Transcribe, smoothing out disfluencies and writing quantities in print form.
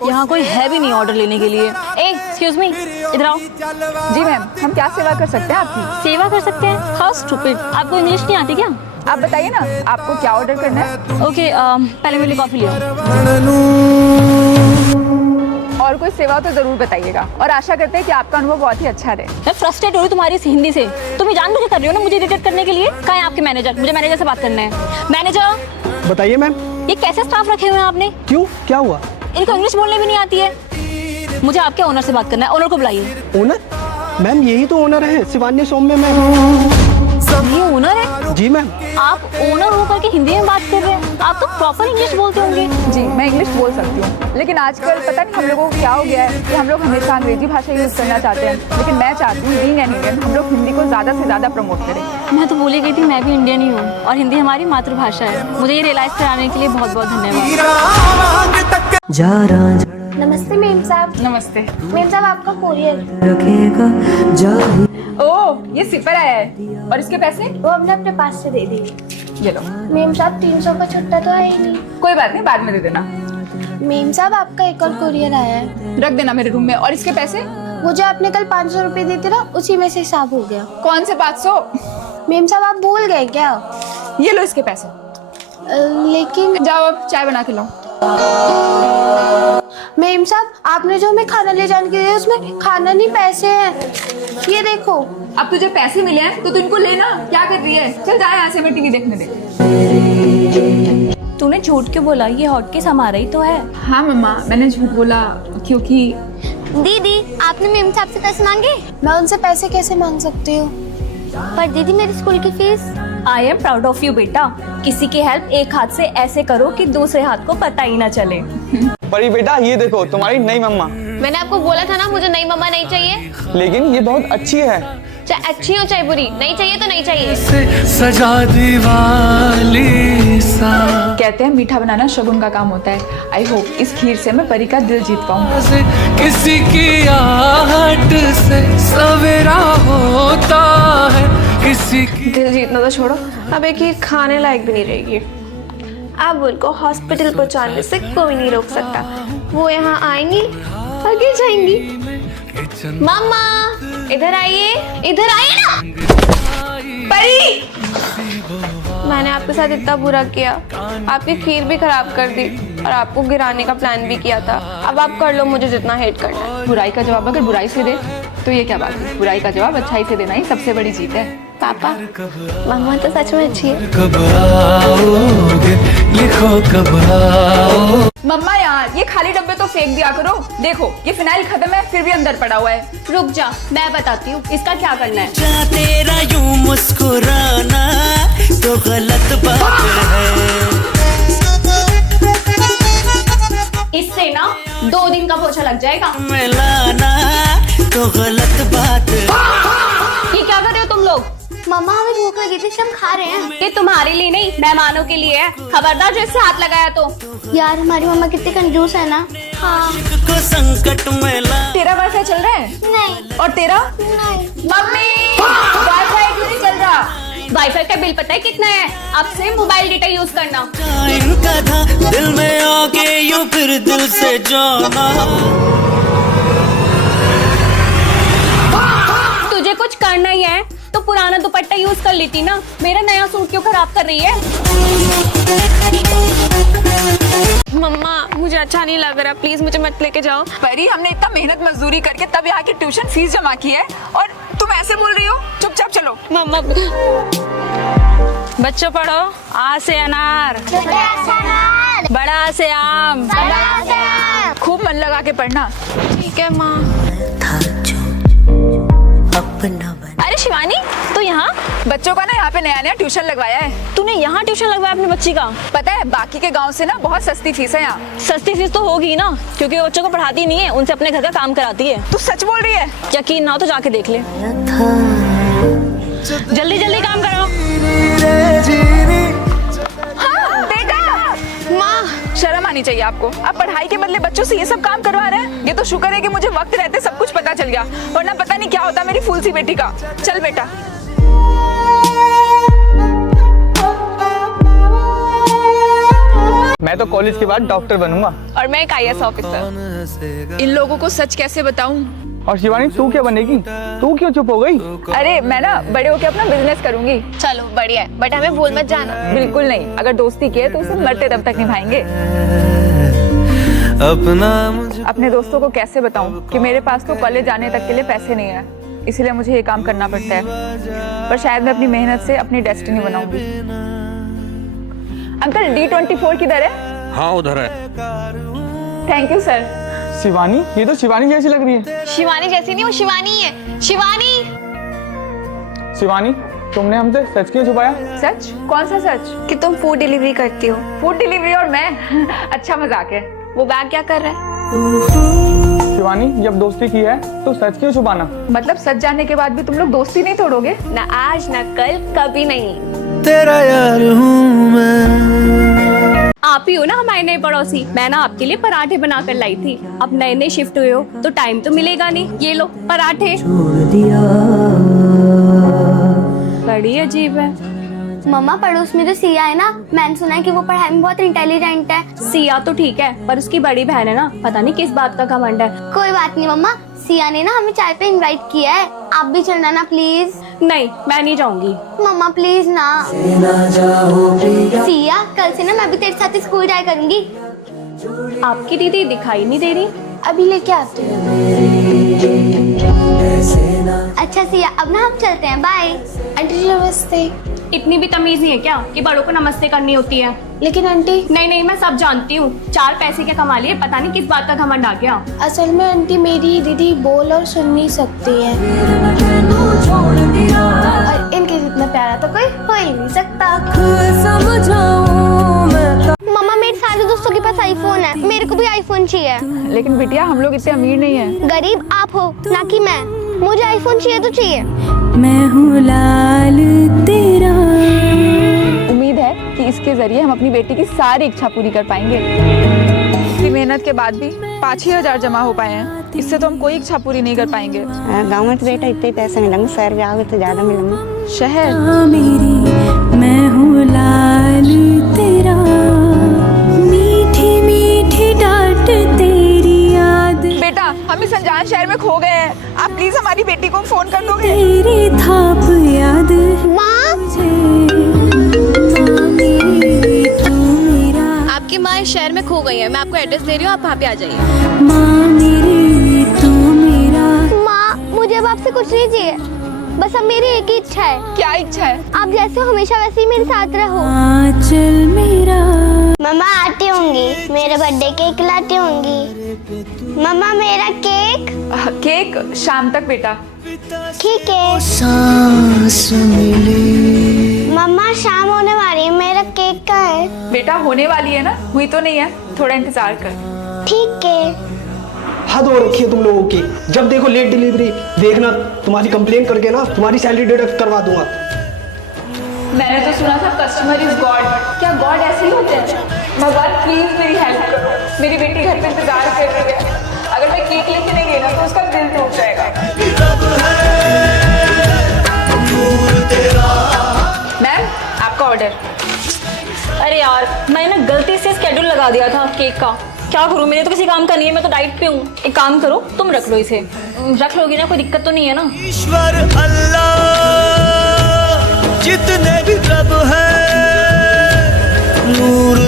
यहाँ कोई है भी नहीं ऑर्डर लेने के लिए। एक्सक्यूज मी, इधर आओ। जी मैम, हम क्या सेवा कर सकते हैं आपकी? सेवा कर सकते हैं? हाउ स्टूपिड, आपको इंग्लिश नहीं आती क्या? आप बताइए ना, आपको क्या ऑर्डर करना है? ओके, पहले मेरे लिए कॉफी ले आओ। और कोई सेवा तो जरूर बताइएगा और आशा करते हैं कि आपका अनुभव बहुत ही अच्छा रहे। मैं फ्रस्ट्रेट हो रही तुम्हारी इस हिंदी से। तुम ये जानबूझ कर रही हो ना मुझे इरिटेट करने के लिए। कहाँ है आपके मैनेजर? मुझे मैनेजर से बात करना है। मैनेजर, बताइए मैम। ये कैसे स्टाफ रखे हुए हैं आपने? क्यों, क्या हुआ? इनको इंग्लिश बोलने भी नहीं आती है। मुझे आपके ओनर से बात करना है। ओनर को बुलाइए। ओनर? मैम यही तो ओनर है, शिवान्य सौम्य मैम। ये ओनर है? जी मैम। आप ओनर होकर के हिंदी में बात कर रहे हैं? आप तो प्रॉपर इंग्लिश बोलते होंगे। जी मैं इंग्लिश बोल सकती हूँ, लेकिन आजकल पता नहीं हम लोगों को क्या हो गया है कि हम लोग हमेशा अंग्रेजी भाषा यूज़ करना चाहते हैं, लेकिन मैं चाहती हूँ बीइंग एन इंडियन हम लोग हिंदी को ज़्यादा से ज़्यादा प्रमोट करें। मैं तो बोली गई थी मैं भी इंडियन ही हूँ और हिंदी हमारी मातृभाषा है। मुझे ये रियलाइज कराने के लिए बहुत बहुत धन्यवाद। नमस्ते मेम साहब। नमस्ते। मेम साहब आपका कोरियर। ओह, ये सिपर आया है और इसके पैसे? वो हमने अपने पास से दे दिए। ये लो। मेम साहब 300 का छुट्टा तो है ही नहीं। कोई बात नहीं, बाद में दे देना। मेम साहब आपका एक और कोरियर आया है। रख देना मेरे रूम में। और इसके पैसे? वो जो आपने कल 500 रुपए दिए थे ना, उसी में से हिसाब हो गया। कौन से 500? मेम साहब आप भूल गए क्या? ये लो इसके पैसे। लेकिन जाओ अब चाय बना के लाओ। मेम साहब आपने जो हमें खाना ले जाने के लिए उसमें खाना नहीं पैसे हैं। ये देखो। अब तुझे पैसे मिले हैं तो तू इनको लेना। क्या कर रही है? चल जा यहाँ से, मैं टीवी देखने दे। तूने झूठ क्यों बोला? ये हॉटकेस हमारा ही तो है। हाँ मम्मा, मैंने झूठ बोला क्योंकि दीदी आपने मेम साहब से पैसे मांगे? मैं उनसे पैसे कैसे मांग सकती हूँ? पर दीदी मेरी स्कूल की fees. I am proud of you बेटा। किसी की हेल्प एक हाथ से ऐसे करो कि दूसरे हाथ को पता ही ना चले। परी बेटा ये देखो तुम्हारी नई मम्मा। मैंने आपको बोला था ना मुझे नई मम्मा नहीं चाहिए। लेकिन ये बहुत अच्छी है। चाहे अच्छी हो चाहे बुरी, नहीं चाहिए तो नहीं चाहिए। सजा दीवाली सा। कहते हैं मीठा बनाना शगुन का काम होता है। आई होप इस खीर से मैं परी का दिल जीत पाऊँ। किसी की आहट से सवेरा होता है, किसी की। दिल जीतना तो छोड़ो, अब एक खीर खाने लायक भी नहीं रहेगी। अब उनको हॉस्पिटल पहुंचाने से कोई नहीं रोक सकता। वो यहाँ आएंगी और गिर जाएंगी। मम्मा इधर आइए, इधर आइए ना। परी! मैंने आपके साथ इतना बुरा किया, आपकी खीर भी खराब कर दी और आपको गिराने का प्लान भी किया था। अब आप कर लो मुझे जितना हेट करना है। बुराई का जवाब अगर बुराई से दे तो ये क्या बात है? बुराई का जवाब अच्छाई से देना ही सबसे बड़ी जीत है। पापा मम्मा तो सच में अच्छी है। कब आओगे, लिखो कब आओ। मम्मा यार, ये खाली डब्बे तो फेंक दिया करो। देखो ये फिनाइल खत्म है फिर भी अंदर पड़ा हुआ है। रुक जा, मैं बताती हूँ इसका क्या करना है। तेरा यूं मुस्कुराना तो गलत बात है। इससे ना 2 दिन का पोछा लग जाएगा। मिलाना तो गलत बात है। ये क्या कर रहे हो तुम लोग? मम्मा हमें भूख लगी थी, हम खा रहे हैं। ये तुम्हारे लिए नहीं मेहमानों के लिए है। खबरदार जो इससे हाथ लगाया तो। यार हमारी मम्मा कितनी कंजूस है ना। हाँ। को संकट में ला। तेरा वाईफाई चल रहा है? नहीं और तेरा? नहीं। मम्मी वाईफाई क्यों नहीं चल रहा? वाईफाई का बिल पता है कितना है? अब से मोबाइल डेटा यूज करना। इनका था दिल में आके यूं फिर दिल से जाना। तुझे कुछ करना ही है तो पुराना दुपट्टा यूज कर लेती ना। मेरा नया सूट क्यों खराब कर रही है? मम्मा मुझे अच्छा नहीं लग रहा, प्लीज मुझे मत लेके जाओ। परी, हमने इतना मेहनत मजदूरी करके तब यहाँ की ट्यूशन फीस जमा की है और तुम ऐसे बोल रही हो? चुपचाप चलो। मम्मा बच्चों पढ़ो। आ से अनार, बड़ा से आम। खूब मन लगा के पढ़ना। ठीक है माँ। था जो अपना बना। अरे शिवानी, तू यहाँ? बच्चों का ना यहाँ पे नया नया ट्यूशन लगवाया है। तूने यहाँ ट्यूशन लगवाया अपनी बच्ची का? पता है बाकी के गांव से ना बहुत सस्ती फीस है यहाँ। सस्ती फीस तो होगी ना, क्योंकि बच्चों को पढ़ाती नहीं है, उनसे अपने घर का काम कराती है। तू सच बोल रही है? यकीन ना हो तो जाके देख ले। जल्दी जल्दी काम करो। हाँ बेटा। माँ शर्म आनी चाहिए आपको। आप पढ़ाई के बदले बच्चों से ये सब काम करवा रहे हैं। ये तो शुक्र है कि मुझे वक्त रहते सब कुछ पता चल गया, वरना पता नहीं क्या होता मेरी फूल सी बेटी का। चल बेटा। मैं मैं तो कॉलेज के बाद डॉक्टर बनूंगा। और मैं एक IAS ऑफिसर। इन लोगों को सच कैसे बताऊं? और शिवानी तू क्या बनेगी? तू क्यों चुप हो गई? अरे मैं ना बड़े होके अपना बिजनेस करूंगी। चलो बढ़िया है, बट हमें भूल मत जाना। बिल्कुल नहीं, अगर दोस्ती की है तो उसे मरते दम तक निभाएंगे। अपना मुझे अपने दोस्तों को कैसे बताऊं कि मेरे पास तो कॉलेज जाने तक के लिए पैसे नहीं है, इसलिए मुझे ये काम करना पड़ता है। पर शायद मैं अपनी मेहनत से अपनी डेस्टिनी बनाऊंगी। अंकल D24 किधर है? हाँ उधर है। Thank you sir. शिवानी, ये तो शिवानी जैसी लग रही है। शिवानी जैसी नहीं, वो शिवानी है। शिवानी, शिवानी तुमने हमसे सच क्यों छुपाया? सच? कौन सा सच? कि तुम फूड डिलीवरी करती हो। फूड डिलीवरी और मैं? अच्छा मजाक है। वो बैग क्या कर रहा है? शिवानी जब दोस्ती की है तो सच क्यों छुपाना? मतलब सच जानने के बाद भी तुम लोग दोस्ती नहीं तोड़ोगे? ना आज ना कल, कभी नहीं। तेरा यार हूँ मैं। आप ही हो ना हमारे नए पड़ोसी। मैं ना आपके लिए पराठे बना कर लाई थी। अब नए नए शिफ्ट हुए हो तो टाइम तो मिलेगा नहीं। ये लो पराठे। बड़ी अजीब है। मम्मा पड़ोस में जो सिया है ना, मैंने सुना है कि वो पढ़ाई में बहुत इंटेलिजेंट है। सिया तो ठीक है पर उसकी बड़ी बहन है ना, पता नहीं किस बात का घमंड है। कोई बात नहीं मम्मा, सिया ने ना हमें चाय पे इनवाइट किया है, आप भी चलना ना प्लीज। नहीं मैं नहीं जाऊंगी। मम्मा प्लीज ना। सिया कल से ना मैं भी तेरे साथ स्कूल जाया करूंगी। आपकी दीदी दिखाई नहीं दे रही। अभी लेके आती हूँ। अच्छा सिया अब ना हम चलते हैं, बाय। आंटी जी नमस्ते। इतनी भी तमीज नहीं है क्या कि बड़ों को नमस्ते करनी होती है? लेकिन आंटी, नहीं नहीं मैं सब जानती हूँ। 4 पैसे क्या कमा लिए, पता नहीं किस बात का घमंड आ गया। असल में आंटी मेरी दीदी बोल और सुन नहीं सकती है, और इनके जितना प्यारा तो कोई हो ही नहीं सकता। मम्मा मेरे सारे दोस्तों के पास आईफोन है, मेरे को भी आईफोन चाहिए। लेकिन बिटिया हम लोग इतने अमीर नहीं है। गरीब आप हो ना कि मैं। मुझे आईफोन चाहिए तो चाहिए। मैं हूँ लाल तेरा। उम्मीद है कि इसके जरिए हम अपनी बेटी की सारी इच्छा पूरी कर पाएंगे। इतनी मेहनत के बाद भी 5-6 हजार जमा हो पाए हैं, इससे तो हम कोई इच्छा पूरी नहीं कर पाएंगे। गाँव में तो बेटा इतने पैसे मिलेंगे, शहर जाओगे तो ज्यादा मिलेंगे। शहर मेरी मैं हूँ लाल तेरा, मीठी मीठी डांट तेरी याद, बेटा हम इस अनजान शहर में खो गए हैं, आप प्लीज हमारी बेटी को फोन कर दोगे? तेरी थाप याद माँ आपकी माँ इस शहर में खो गई है, मैं आपको एड्रेस दे रही हूँ, आप वहाँ पे आ जाइए। माँ मेरी तू मेरा। माँ मुझे अब आपसे कुछ नहीं चाहिए, बस अब मेरी एक ही इच्छा है। क्या इच्छा है? आप जैसे हो हमेशा वैसे ही मेरे साथ रहो। आंचल मेरा। मम्मा आती होंगी, मेरे बर्थडे केक लाती होंगी। मम्मा मेरा केक। केक शाम तक बेटा। ठीक है। सांस मिली। मम्मा शाम होने वाली है, मेरा केक कहाँ है? बेटा होने वाली है ना, हुई तो नहीं है, थोड़ा इंतजार कर। ठीक है। हद हो रखी है तुम लोगों की। जब देखो लेट डिलीवरी। देखना तुम्हारी कंप्लेन करके ना तुम्हारी सैलरी डिडक्ट करवा दूंगा। मैंने तो सुना था कस्टमर इज गॉड। क्या गॉड ऐसे ही होते हैं? भगवान प्लीज मेरी हेल्प करो, मेरी बेटी घर पे इंतजार कर रही है। अगर मैं केक लेके नहीं गई ना तो उसका दिल टूट जाएगा। मैम आपका ऑर्डर। अरे यार मैंने ना गलती से स्केड्यूल लगा दिया था केक का। क्या करूँ, मेरे तो किसी काम का नहीं है, मैं तो डाइट पे हूँ। एक काम करो तुम रख लो इसे। रख लोगी ना, कोई दिक्कत तो नहीं है ना? ईश्वर अल्लाह जितने भी रब है नूर